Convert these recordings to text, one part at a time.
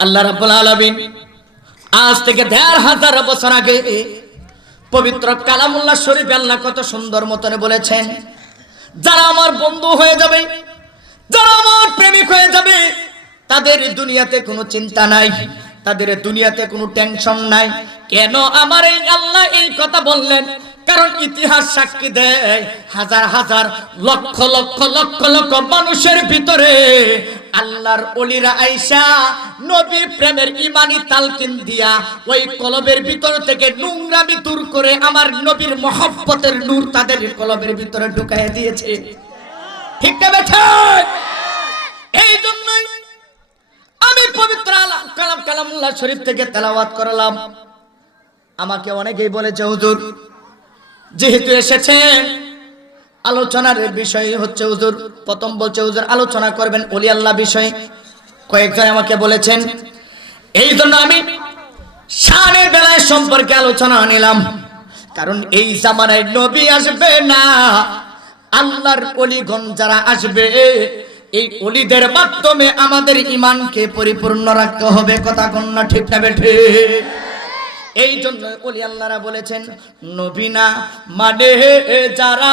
আল্লাহ রাব্বুল আলামিন আজ থেকে দেড় হাজার বছর আগে পবিত্র কালামুল্লাহ শরীফ আল্লাহ কত সুন্দর মতন বলেছেন, যারা আমার বন্ধু হয়ে যাবে, যারা আমার প্রেমিক হয়ে যাবে, তাদের দুনিয়াতে কোনো চিন্তা নাই, তাদের দুনিয়াতে কোনো টেনশন নাই। কেন আমার এই আল্লাহ এই কথা বললেন? কারণ ইতিহাস সাক্ষী দেয়, হাজার হাজার লক্ষ লক্ষ লক্ষ লক্ষ মানুষের ভিতরে আল্লাহর অলিরা আইসা নবীর প্রেমের ইমানি তালকিন দিয়া ওই কলবের ভিতর থেকে নোংরামি দূর করে আমার নবীর মহব্বতের নূর তাদের কলবের ভিতরে ঢুকাইয়া দিয়েছে। ঠিক এই জন্যই আমি পবিত্র কালাম, কালামুল্লাহ শরীফ থেকে তেলাওয়াত করলাম। আমাকে অনেকেই বলেছে, হুজুর যেহেতু এসেছেন আলোচনার বিষয় হচ্ছে হুজুর, প্রথম বলছে হুজুর, আলোচনা করবেন অলি আল্লাহ বিষয়। কয়েকজন আমাকে বলেছেন, এই জন্য আমি শানের বেলায় সম্পর্কে আলোচনা নিলাম। কারণ এই জামানায় নবী আসবে না, আল্লাহর অলিগণ যারা আসবে, এই অলিদের মাধ্যমে আমাদের ইমানকে পরিপূর্ণ রাখতে হবে। কথা কন্যা ঠিক না বেঠে? এই জন্য অলি আল্লাহরা বলেছেন নবীনা মানে যারা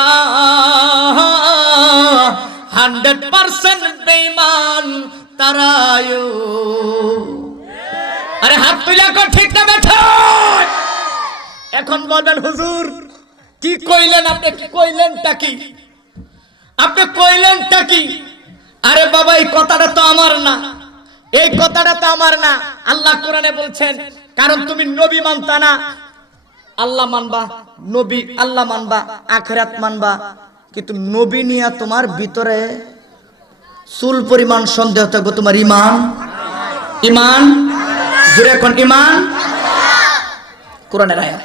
হান্ড্রেড পার্সেন্ট বেইমান তারায়ও আরে হাত তুলে এখন ঠিক না বেঠা? এখন বলেন হুজুর কি কইলেন আপনি কি কইলেনটা কি? আপনি কইলেনটা কি? আরে বাবা এই কথাটা তো আমার না এই কথাটা তো আমার না। আল্লাহ কোরআনে বলছেন কারণ তুমি নবী মানতা না। আল্লাহ মানবা, নবী আল্লাহ মানবা, আখরাত মানবা। কিন্তু নবী নিয়া তোমার ভিতরে চুল পরিমাণ সন্দেহ থাকবে। তোমার ইমান? ইমান? জুড়ে এখন ইমান? কোরআনের আয়াত।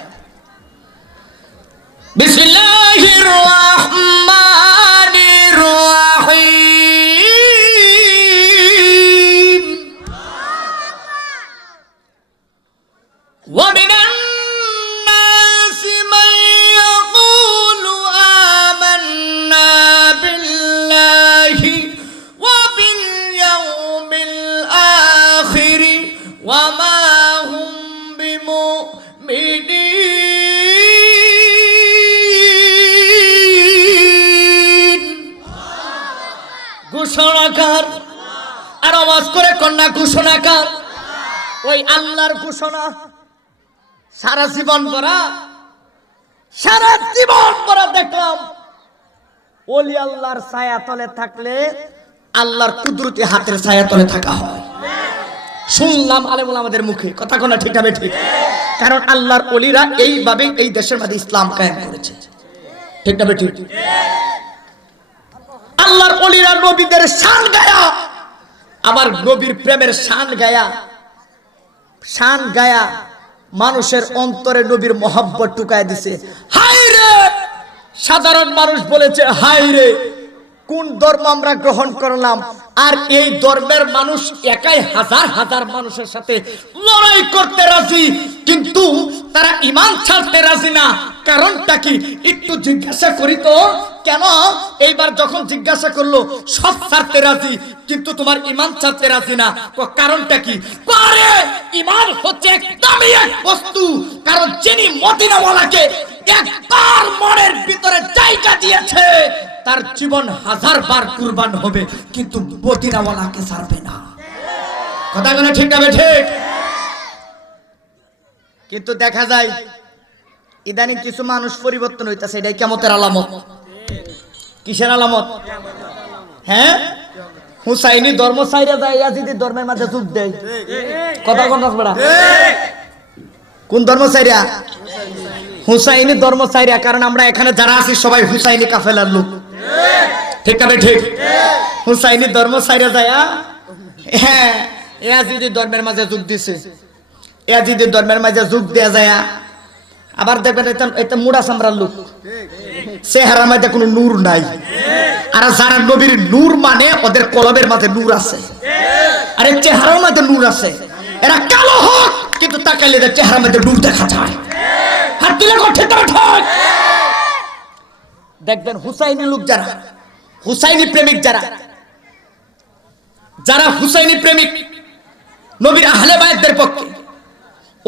বিসমিল্লাহির রহমানির করে কন্যা ঘোষণাকার ওই আল্লাহর ঘোষণা সারা জীবন পরা সারা জীবন পরা দেখলাম। ওলি আল্লাহর ছায়া তলে থাকলে আল্লাহর কুদরতি হাতের ছায়া তলে থাকা হয়। শুনলাম আলেমুল আমাদের মুখে, কথা কোনা ঠিক হবে ঠিক কারণ আল্লাহর অলিরা এইভাবে এই দেশের মধ্যে ইসলাম কায়েম করেছে। ঠিক হবে ঠিক আল্লাহর অলিরা নবীদের শান গায়া আবার নবীর প্রেমের শান গায়া শান গায়া মানুষের অন্তরে নবীর মহাব্বত টুকায় দিছে। হাই রে সাধারণ মানুষ বলেছে হাই রে কোন ধর্ম আমরা গ্রহণ করলাম? আর এই ধর্মের মানুষ একাই হাজার হাজার মানুষের সাথে লড়াই করতে রাজি, কিন্তু তারা ইমান ছাড়তে রাজি না। কারণটা কি? একটু জিজ্ঞাসা করি তো, কেন? এইবার যখন জিজ্ঞাসা করল, সব ছাড়তে রাজি, কিন্তু তোমার ইমান ছাড়তে রাজি না। কারণটা কি? করে? ইমান হচ্ছে একদমই এক বস্তু। কারণ যিনি মদিনাওয়ালাকে একবার মনের ভিতরে জায়গা দিয়েছে তার জীবন হাজার বার কুরবান হবে, কিন্তু মদিনাওয়ালাকে ছাড়বে না। কথা ঠিক হবে ঠিক? কিন্তু দেখা যায়, ইদানিং কিছু মানুষ পরিবর্তন হইতাছে, এটাই কেমতের আলামত। কিসের আলামত? হ্যাঁ? হুসাইনি ধর্ম সাইরা যায়, ইয়াজিদি ধর্মের মাঝে যোগ দেয়। কথা কোন রাখবেড়া কোন ধর্ম সাইরা হুসাইনি ধর্ম সাইরা কারণ আমরা এখানে যারা আছি সবাই হুসাইনি কাফেলার লোক। ঠিক আছে ঠিক? হুসাইনি ধর্ম সাইরা যায় হ্যাঁ ইয়াজিদি ধর্মের মাঝে যোগ দিছে। ইয়াজিদি ধর্মের মাঝে যোগ দেয়া যায় আবার দেখবেন এটা মুড়া সামরার লোক। চেহারার মধ্যে কোনো নূর নাই। আর যারা নবীর নূর মানে ওদের কলমের মাঝে নূর আছে। আর এর চেহারার মধ্যে নূর আছে। এরা কালো হোক, কিন্তু তাকাইলে চেহারার মধ্যে নূর দেখা যায়। হাত তুলে কঠে ঠিক? দেখবেন হুসাইনি লোক যারা, হুসাইনি প্রেমিক যারা যারা হুসাইনি প্রেমিক, নবীর আহলে বায়তদের পক্ষে,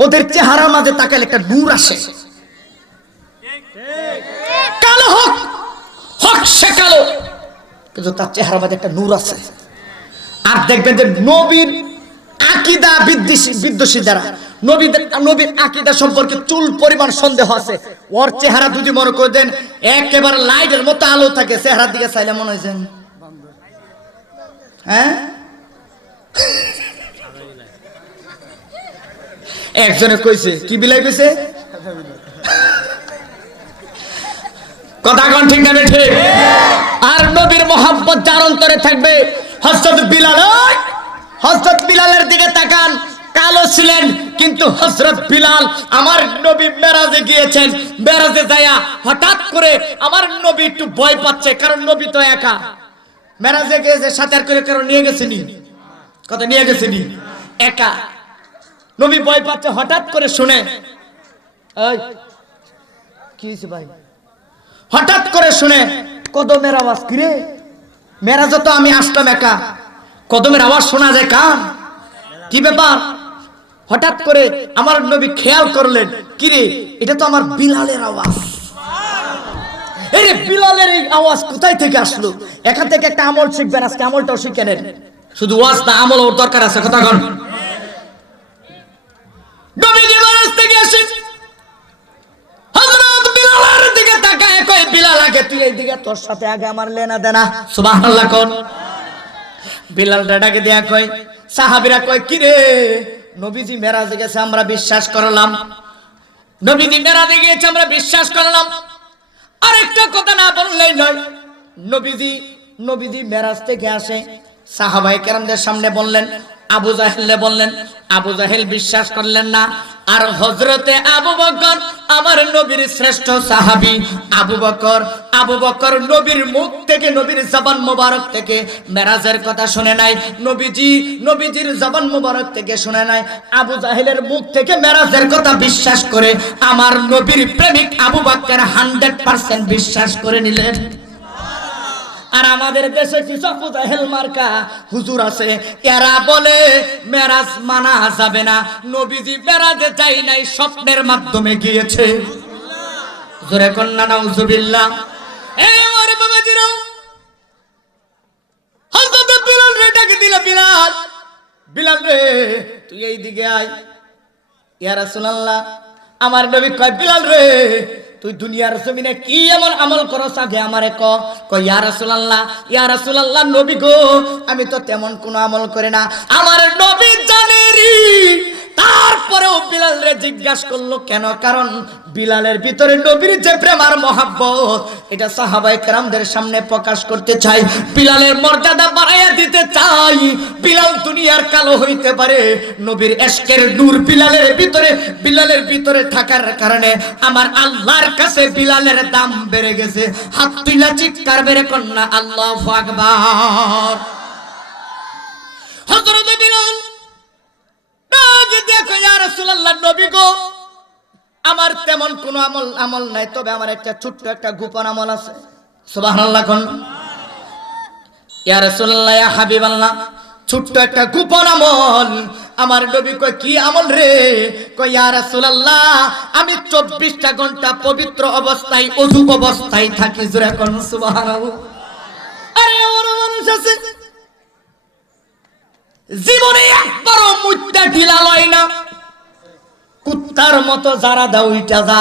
ওদের চেহারার মাঝে তাকালে একটা নূর আসে। কালো হোক হোক সে কালো, কিন্তু তার চেহারার মাঝে একটা নূর আছে। আর দেখবেন যে নবীর আকিদা বিদ্বেষী বিদ্বেষী যারা সম্পর্কে চুল সন্দেহ আছে। ওর চেহারা যদি মনে একেবারে লাইটের মতো আলো থাকে, চেহারার দিকে চাইলে মনে হ্যাঁ একজনে কইছে, কি বিলাই কইছে? কথা কোন ঠিক না ঠিক? আর নবীর মোহাম্মত যার অন্তরে থাকবে হজরত বিলাল হজরত বিলালের দিকে তাকান। কালো ছিলেন, কিন্তু হজরত বিলাল আমার নবী মেরাজে গিয়েছেন। মেরাজে যায়া হঠাৎ করে আমার নবী একটু ভয় পাচ্ছে, কারণ নবী তো একা। মেরাজে গিয়েছে সাথে আর করে কারণ নিয়ে গেছেনি? কথা নিয়ে গেছেনি? একা। নবী ভয় পাচ্ছে, হঠাৎ করে শুনে কি ভাই? হঠাৎ করে শুনে, কদমের আওয়াজ কিরে মেরাজে তো আমি আসলাম একা। কদমের আওয়াজ শোনা যায় কান? কি ব্যাপার? হঠাৎ করে আমার নবী খেয়াল করলেন কিরে এটা তো আমার বিলালের আওয়াজ। এই বিলালের এই আওয়াজ কোথায় থেকে আসলো? এখান থেকে একটা আমল শিখবেন আজকে আমলটাও শিখে নেন। শুধু ওয়াজ না আমল ওর দরকার আছে কথা কন। নবীজি মেরাজ থেকে আসে। হযরত বিলালের দিকে তাকায় কয় বিলাল আগে তুই এই দিকে তোর সাথে আগে আমার লেনা দেনা। সুবহানাল্লাহ কোন। বিলাল ডাকে দেয়া কয় সাহাবীরা কয় কি রে নবীজি মেরাজে গেছে, আমরা বিশ্বাস করলাম। নবীজি মেরাজে গিয়েছে, আমরা বিশ্বাস করলাম। আরেকটা কথা না বললেই নয়, নবীজি নবীজি মেরাজ থেকে আসে। সাহাবাই কেরামদের সামনে বললেন, আবু জাহেলে বললেন, আবু জাহেল বিশ্বাস করলেন না। আর হজরতে আবু বকর, আমার নবীর শ্রেষ্ঠ সাহাবী আবু বকর। আবু বকর নবীর মুখ থেকে, নবীর জবান মোবারক থেকে মেরাজের কথা শুনে নাই। নবীজি, নবীজির জবান মোবারক থেকে শুনে নাই। আবু জাহেলের মুখ থেকে মেরাজের কথা বিশ্বাস করে আমার নবীর প্রেমিক আবু বকর হান্ড্রেড পার্সেন্ট বিশ্বাস করে নিলেন। আর আমাদের দেশে কিছু আবু জাহেল মার্কা হুজুর আছে। এরা বলে, মেরাজ মানা যাবে না। নবীজি মেরাজে যাই নাই, স্বপ্নের মাধ্যমে গিয়েছে। জোরে কন্যা, নাউজুবিল্লাহ। এই আমার বাবাজিরাও, হযরত বিলাল রে ডাকে দিল, বিলাল বিলাল রে, তুই এই দিকে আয়। ইয়া রাসূলুল্লাহ, আমার নবী কয়, বিলাল রে তুই দুনিয়ার জমিনে কি এমন আমল করছ আগে আমারে ক? ইয়া রাসূলুল্লাহ, ইয়া নবী গো, আমি তো তেমন কোনো আমল করি না। আমার নবী জানেরি তারপরেও বিলাল রে জিজ্ঞাসা করল, কেন? কারণ বিলালের ভিতরে নবীর যে প্রেম আর মহাব্বত, এটা সাহাবাই কেরামদের সামনে প্রকাশ করতে চাই। বিলালের মর্যাদা বাড়াইয়া দিতে চাই। বিলাল দুনিয়ার কালো হইতে পারে। নবীর এশকের নূর বিলালের ভিতরে বিলালের ভিতরে থাকার কারণে আমার আল্লাহর কাছে বিলালের দাম বেড়ে গেছে। হাত তুইলা চিৎকার বেড়ে কন্যা আল্লাহ আকবার। হযরত বিলাল দেখো ইয়া রাসূলুল্লাহ নবী গো। আমার তেমন কোনো আমল আমল নাই, তবে আমার একটা ছোট্ট একটা গোপন আমল আছে। ছোট্ট একটা গোপন আমল। আমার নবী কয়, কি আমল রে? ইয়া রাসূলুল্লাহ, আমি 24টা ঘণ্টা পবিত্র অবস্থায় অযু অবস্থায় থাকি জীবনে একবারও মুদ্দা ঢিলা লয় না। কুত্তার মতো যারা দাও, ওইটা যা।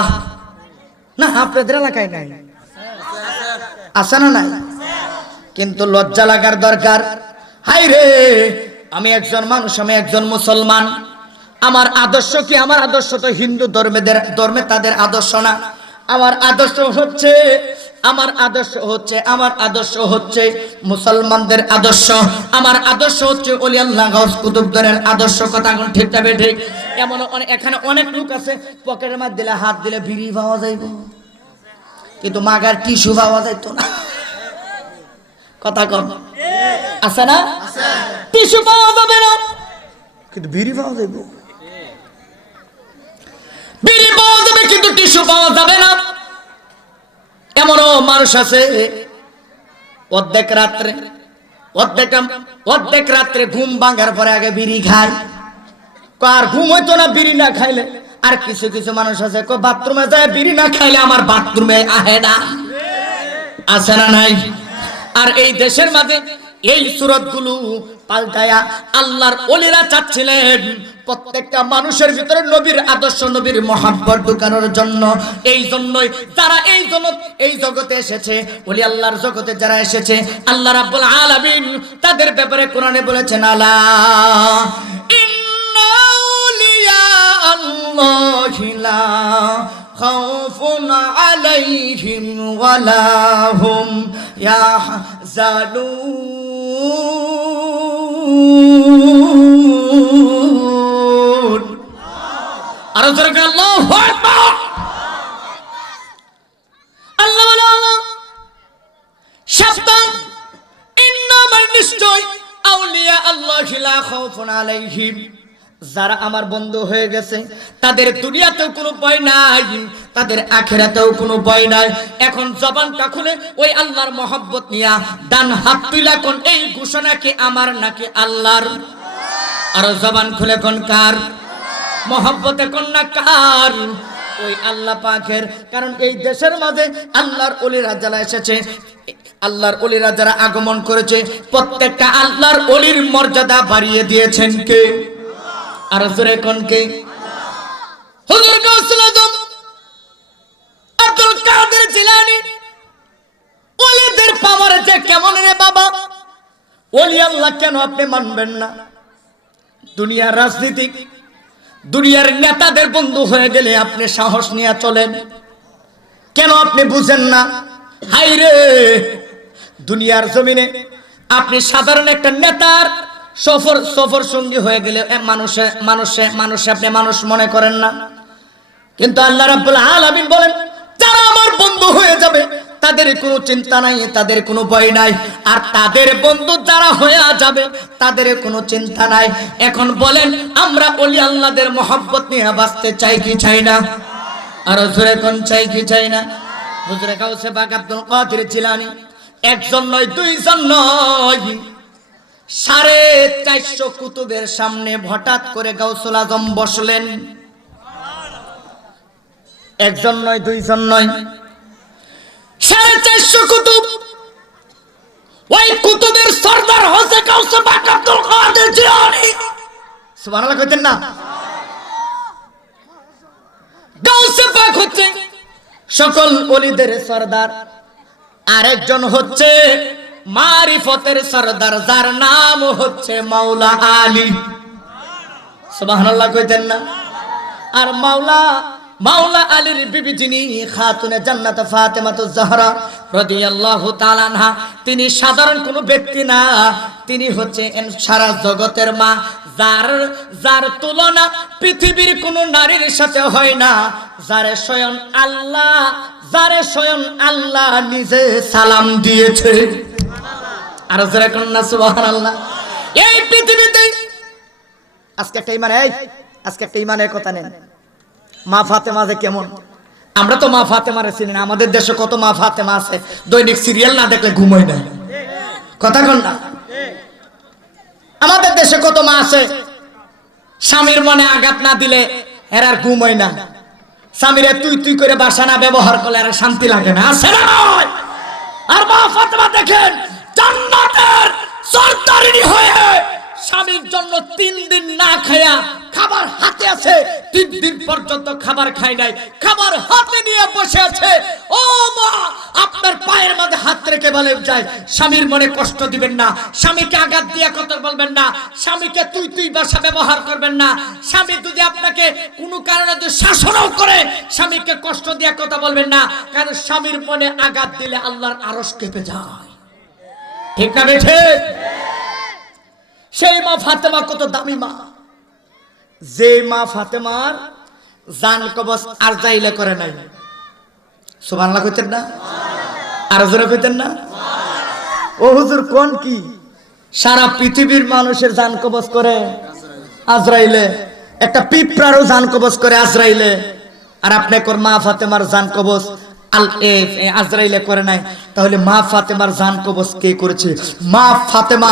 না, আপনাদের এলাকায় নাই। আছে না নাই? কিন্তু লজ্জা লাগার দরকার। হাই রে, আমি একজন মানুষ, আমি একজন মুসলমান। আমার আদর্শ কি? আমার আদর্শ তো হিন্দু ধর্মেদের, ধর্মে তাদের আদর্শ না। আমার আদর্শ হচ্ছে আমার আদর্শ হচ্ছে, আমার আদর্শ হচ্ছে মুসলমানদের আদর্শ। আমার আদর্শ হচ্ছে অলি আল্লাহ গাউস কুতুবদের আদর্শ কথা এখন ঠিক যাবে ঠিক? এমন এখানে অনেক লোক আছে, পকেটের মধ্যে দিলে হাত দিলে বিড়ি পাওয়া যাইব। কিন্তু মাগার টিস্যু পাওয়া যাইতো না। কথা কম আছে না? টিস্যু পাওয়া যাবে না। কিন্তু বিড়ি পাওয়া যাইব। বিড়ি পাওয়া যাবে, কিন্তু টিস্যু পাওয়া যাবে না। এমনও মানুষ আছে? অর্ধেক রাত্রে, অর্ধেক অর্ধেক রাত্রে ঘুম ভাঙার পরে আগে বিড়ি খায়। আর ঘুম হইতো না বিড়ি না খাইলে? আর কিছু কিছু মানুষ আছে বাথরুমে যায় বিড়ি না খাইলে আমার বাথরুমে আহে না। আছে না নাই? আর এই দেশের মাঝে এই সুরতগুলো পাল্টায়া আল্লাহর অলিরা চাচ্ছিলেন প্রত্যেকটা মানুষের ভিতরে নবীর আদর্শ, নবীর মহাব্বত ঢুকানোর জন্য। এই জন্যই যারা এই জগৎ, এই জগতে এসেছে, ওলি আল্লাহর জগতে যারা এসেছে, আল্লাহ রাব্বুল আলামিন তাদের ব্যাপারে কোরআনে বলেছেন, আলা ইন্না আউলিয়া আল্লাহি খাউফুন আলাইহিম ওয়ালা হুম ইয়াহজানুন যারা আমার বন্ধু হয়ে গেছে, তাদের দুনিয়াতেও কোনো ভয় নাই, তাদের আখেরাতেও কোনো ভয় নাই। এখন জবানটা খুলে ওই আল্লাহর মহব্বত নিয়া ডান হাত কোন, এই ঘোষণা কি আমার নাকি আল্লাহর? আর জবান খুলে কোন কার? মহব্বতে কন্যা কার? ওই আল্লাহ পাকের। কারণ এই দেশের মাঝে আল্লাহর অলিরা যারা এসেছে, আল্লাহর অলিরা যারা আগমন করেছে, প্রত্যেকটা আল্লাহর অলির মর্যাদা বাড়িয়ে দিয়েছেন কে? আর জোরে কোন কে? হুজুর গাউসুল কেন আপনি মানবেন না? দুনিয়ার রাজনীতিক দুনিয়ার নেতাদের বন্ধু হয়ে গেলে আপনি সাহস নিয়ে চলেন। কেন আপনি বুঝেন না? হাই রে! দুনিয়ার জমিনে আপনি সাধারণ একটা নেতার সফর সফর সঙ্গী হয়ে গেলে মানুষে মানুষে মানুষে আপনি মানুষ মনে করেন না। কিন্তু আল্লাহ রাব্বুল আলামিন বলেন, যারা আমার বন্ধু হয়ে যাবে তাদের কোনো চিন্তা নাই, তাদের কোনো ভয় নাই। আর তাদের বন্ধু যারা হয়ে যাবে, তাদের কোনো চিন্তা নাই। এখন বলেন, আমরা অলি আল্লাহদের মহব্বত নিয়ে বাঁচতে চাই কি চাই না? আর জোরে কোন চাই কি চাই না? হুজুরে কাউসে বাক আব্দুল কাদের জিলানী, একজন নয়, দুইজন নয়। সাড়ে চারশো কুতুবের সামনে হঠাৎ করে গাউসুল আজম বসলেন। একজন নয়, দুইজন নয়। সাড়ে চারশো কুতুব। ওই কুতুবের সর্দার হোসে কাউসে বাক আব্দুল কাদের জিলানী। সুবহানাল্লাহ কইতেন না। গাউসে পাক হচ্ছে সকল অলিদের সর্দার। আরেকজন হচ্ছে মারিফতের সর্দার যার নাম হচ্ছে মাওলা আলী। সুবহানাল্লাহ কইতেন না। আর মাওলা মাওলা আলীর বিবি যিনি, খাতুনে জান্নাত ফাতেমাতুজ জাহরা রাদিয়াল্লাহু তাআলা আনহা, তিনি সাধারণ কোনো ব্যক্তি না। তিনি হচ্ছে সারা জগতের মা, যার যার তুলনা পৃথিবীর কোনো নারীর সাথে হয় না। যারে স্বয়ং আল্লাহ, যারে স্বয়ং আল্লাহ নিজে সালাম দিয়েছে। আর যারা কন্যা সুবহানাল্লাহ। এই পৃথিবীতে, আজকে একটা ইমান, এই, আজকে একটা ইমানের কথা নেন। মা ফাতেমা যে কেমন? আমরা তো মা ফাতেমারে চিনি না, আমাদের দেশে কত মা ফাতেমা আছে, দৈনিক সিরিয়াল না দেখলে ঘুমোয় না কথা কন না? আমাদের দেশে কত মা আছে, স্বামীর মনে আঘাত না দিলে এর আর ঘুম হয় না। স্বামীরে তুই তুই করে বাসা না ব্যবহার করলে আর শান্তি লাগে না। আছে না? আর মা ফাতেমা দেখেন, জান্নাতের সরদারিনী হয়ে স্বামীর জন্য তিন দিন না খায়া খাবার হাতে আছে, তিন দিন পর্যন্ত খাবার খায় নাই। খাবার হাতে নিয়ে বসে আছে। ও মা, আপনার পায়ের মধ্যে হাত রেখে বলে যায় স্বামীর মনে কষ্ট দিবেন না। স্বামীকে আঘাত দিয়ে কথা বলবেন না। স্বামীকে তুই তুই ভাষা ব্যবহার করবেন না। স্বামী যদি আপনাকে কোনো কারণে যদি শাসনও করে, স্বামীকে কষ্ট দিয়ে কথা বলবেন না। কারণ স্বামীর মনে আঘাত দিলে আল্লাহর আরস কেঁপে যায়। ঠিক না বেঠে? সেই মা ফাতেমা কত দামি মা। যে মা ফাতেমার জান কবচ আর যাইলে করে নাই। সুবহানাল্লাহ কইতেন না? আর জোরে কইতেন না? ও হুজুর, কোন কি? সারা পৃথিবীর মানুষের জান কবচ করে আজরাইলে। একটা পিঁপড়ারও জান কবচ করে আজরাইলে। আর আপনি কর মা ফাতেমার জান কবচ আল আজরাইলে করে নাই। তাহলে মা ফাতেমার জান কবচ কে করেছে? মা ফাতেমা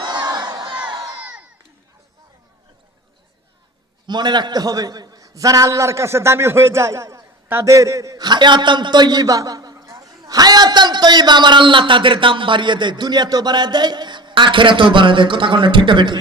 মনে রাখতে হবে, যারা আল্লাহর কাছে দামি হয়ে যায়, তাদের হায়াতান তৈবা হায়াতান তৈবা আমার আল্লাহ তাদের দাম বাড়িয়ে দেয়, দুনিয়াতেও বাড়ায় দেয়, আখেরাতেও বাড়ায় দেয়। কথা কোনো ঠিক না বেঠিক?